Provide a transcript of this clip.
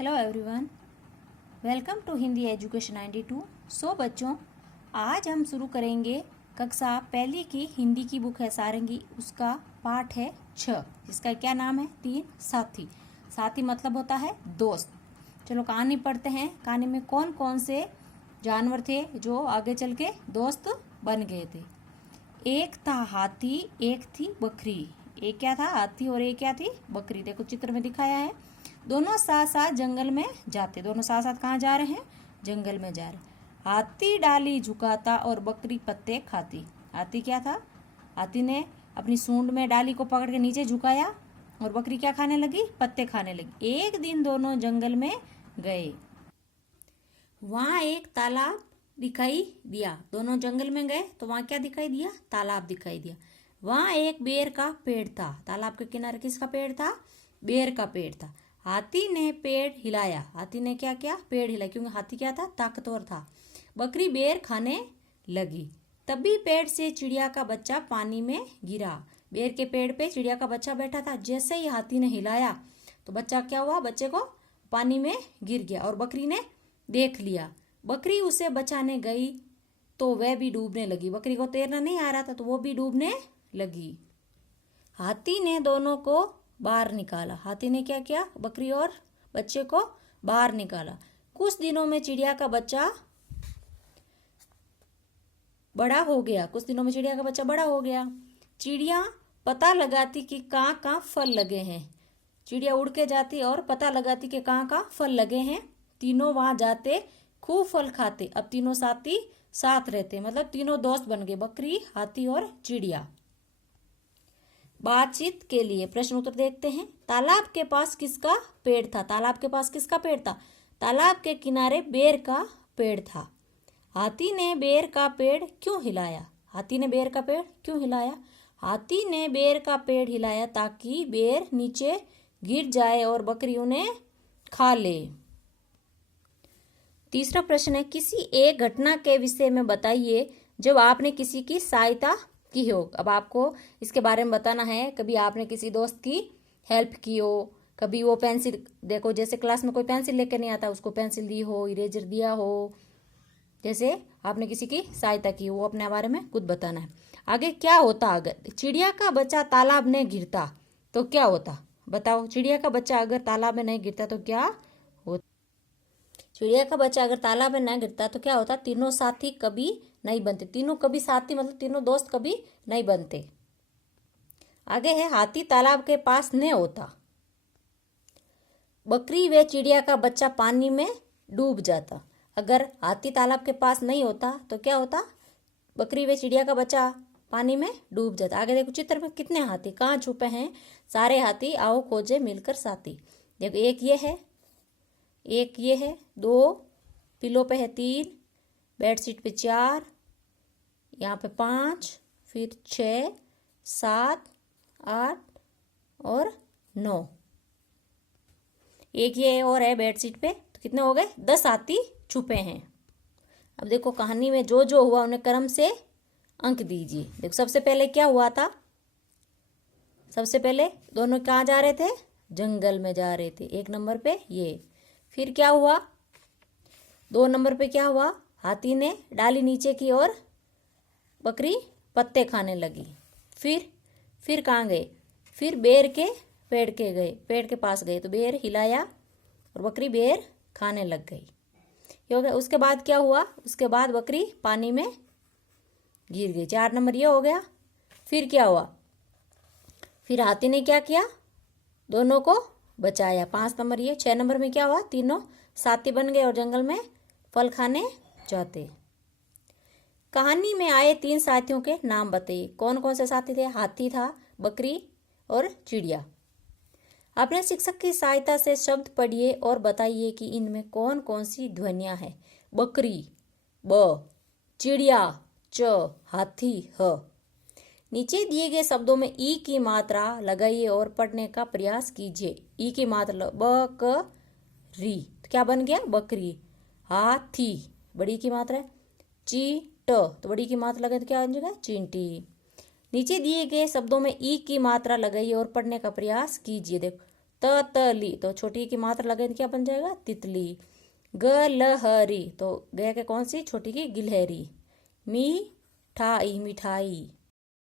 Hello everyone, welcome to Hindi education 92। बच्चों, आज हम शुरू करेंगे कक्षा पहली की हिंदी की बुक है सारंगी। उसका पाठ है 6, जिसका क्या नाम है? 3 साथी। साथी मतलब होता है दोस्त। चलो कहानी पढ़ते हैं। कहानी में कौन कौन से जानवर थे जो आगे चल के दोस्त बन गए थे? एक था हाथी, एक थी बकरी। एक क्या था? हाथी, और एक क्या थी? बकरी। देखो चित्र में दिखाया है। दोनों साथ साथ जंगल में जाते। दोनों साथ साथ कहाँ जा रहे हैं? जंगल में जा रहे। हाथी डाली झुकाता और बकरी पत्ते खाती। हाथी क्या था? हाथी ने अपनी सूंड में डाली को पकड़ के नीचे झुकाया और बकरी क्या खाने लगी? पत्ते खाने लगी। एक दिन दोनों जंगल में गए। वहां एक तालाब दिखाई दिया। दोनों जंगल में गए तो वहां क्या दिखाई दिया? तालाब दिखाई दिया। वहां एक बेर का पेड़ था। तालाब के किनारे किसका पेड़ था? बेर का पेड़ था। हाथी ने पेड़ हिलाया। हाथी ने क्या किया? पेड़ हिलाया, क्योंकि हाथी क्या था? ताकतवर था। बकरी बेर खाने लगी। तभी पेड़ से चिड़िया का बच्चा पानी में गिरा। बेर के पेड़ पे चिड़िया का बच्चा बैठा था। जैसे ही हाथी ने हिलाया तो बच्चा क्या हुआ? बच्चे को पानी में गिर गया और बकरी ने देख लिया। बकरी उसे बचाने गई तो वह भी डूबने लगी। बकरी को तैरना नहीं आ रहा था तो वो भी डूबने लगी। हाथी ने दोनों को बाहर निकाला। हाथी ने क्या किया? बकरी और बच्चे को बाहर निकाला। कुछ दिनों में चिड़िया का बच्चा बड़ा हो गया। चिड़िया पता लगाती कि कहाँ फल लगे हैं। चिड़िया उड़ के जाती और पता लगाती कि कहाँ फल लगे हैं। तीनों वहां जाते, खूब फल खाते। अब तीनों साथी साथ रहते, मतलब तीनों दोस्त बन गए, बकरी, हाथी और चिड़िया। बातचीत के लिए प्रश्न उत्तर देखते हैं। तालाब के पास किसका पेड़ था? तालाब के किनारे बेर का पेड़ था। हाथी ने बेर का पेड़ क्यों हिलाया? हाथी ने बेर का पेड़ हिलाया ताकि बेर नीचे गिर जाए और बकरी उन्हें खा ले। तीसरा प्रश्न है, किसी एक घटना के विषय में बताइए जब आपने किसी की सहायता की हो। अब आपको इसके बारे में बताना है। कभी आपने किसी दोस्त की हेल्प की हो, कभी वो पेंसिल, देखो जैसे क्लास में कोई पेंसिल लेकर नहीं आता, उसको पेंसिल दी हो, इरेजर दिया हो, जैसे आपने किसी की सहायता की हो, वो अपने बारे में खुद बताना है। आगे क्या होता अगर चिड़िया का बच्चा तालाब में गिरता तो क्या होता? बताओ, चिड़िया का बच्चा अगर तालाब में नहीं गिरता तो क्या होता? चिड़िया का बच्चा अगर तालाब में नहीं गिरता तो क्या होता? तीनों साथी कभी नहीं बनते। तीनों कभी साथी मतलब तीनों दोस्त कभी नहीं बनते। आगे है, हाथी तालाब के पास नहीं होता। बकरी व चिड़िया का बच्चा पानी में डूब जाता। अगर हाथी तालाब के पास नहीं होता तो क्या होता? बकरी व चिड़िया का बच्चा पानी में डूब जाता। आगे देखो चित्र में कितने हाथी कहाँ छुपे हैं? सारे हाथी आओ खोजे मिलकर साथी। देखो एक ये है, 2 पिलो पे है 3, बेडशीट पे 4, यहाँ पे 5, फिर 6, 7, 8 और 9। एक ये और है बेडशीट पे, तो कितने हो गए? 10 हाथी छुपे हैं। अब देखो कहानी में जो जो हुआ उन्हें क्रम से अंक दीजिए। देखो सबसे पहले क्या हुआ था? सबसे पहले दोनों कहाँ जा रहे थे? जंगल में जा रहे थे। 1 नंबर पे ये। फिर क्या हुआ? 2 नंबर पे क्या हुआ? हाथी ने डाली नीचे की और बकरी पत्ते खाने लगी। फिर कहाँ गए? फिर बेर के पेड़ के पास गए तो बेर हिलाया और बकरी बेर खाने लग गई। ये हो गया। उसके बाद क्या हुआ? उसके बाद बकरी पानी में गिर गई। 4 नंबर ये हो गया। फिर क्या हुआ? फिर हाथी ने क्या किया? दोनों को बचाया। 5 नंबर ये। 6 नंबर में क्या हुआ? तीनों साथी बन गए और जंगल में फल खाने जाते। कहानी में आए 3 साथियों के नाम बताइए। कौन कौन से साथी थे? हाथी था, बकरी और चिड़िया। अपने शिक्षक की सहायता से शब्द पढ़िए और बताइए कि इनमें कौन कौन सी ध्वनियां हैं। बकरी ब, चिड़िया च, हाथी ह। नीचे दिए गए शब्दों में ई की मात्रा लगाइए और पढ़ने का प्रयास कीजिए। ई की मात्रा बकरी, तो क्या बन गया? बकरी। हाथी बड़ी की मात्रा है। चींट, तो बड़ी की मात्रा लगाए तो क्या बन जाएगा? चींटी। नीचे दिए गए शब्दों में ई की मात्रा लगाइए और पढ़ने का प्रयास कीजिए। देखो तली, तो छोटी की मात्रा लगे तो क्या बन जाएगा? तितली। गलहरी, तो ग के कौन सी? छोटी की गिलहरी। मिठाई, मिठाई।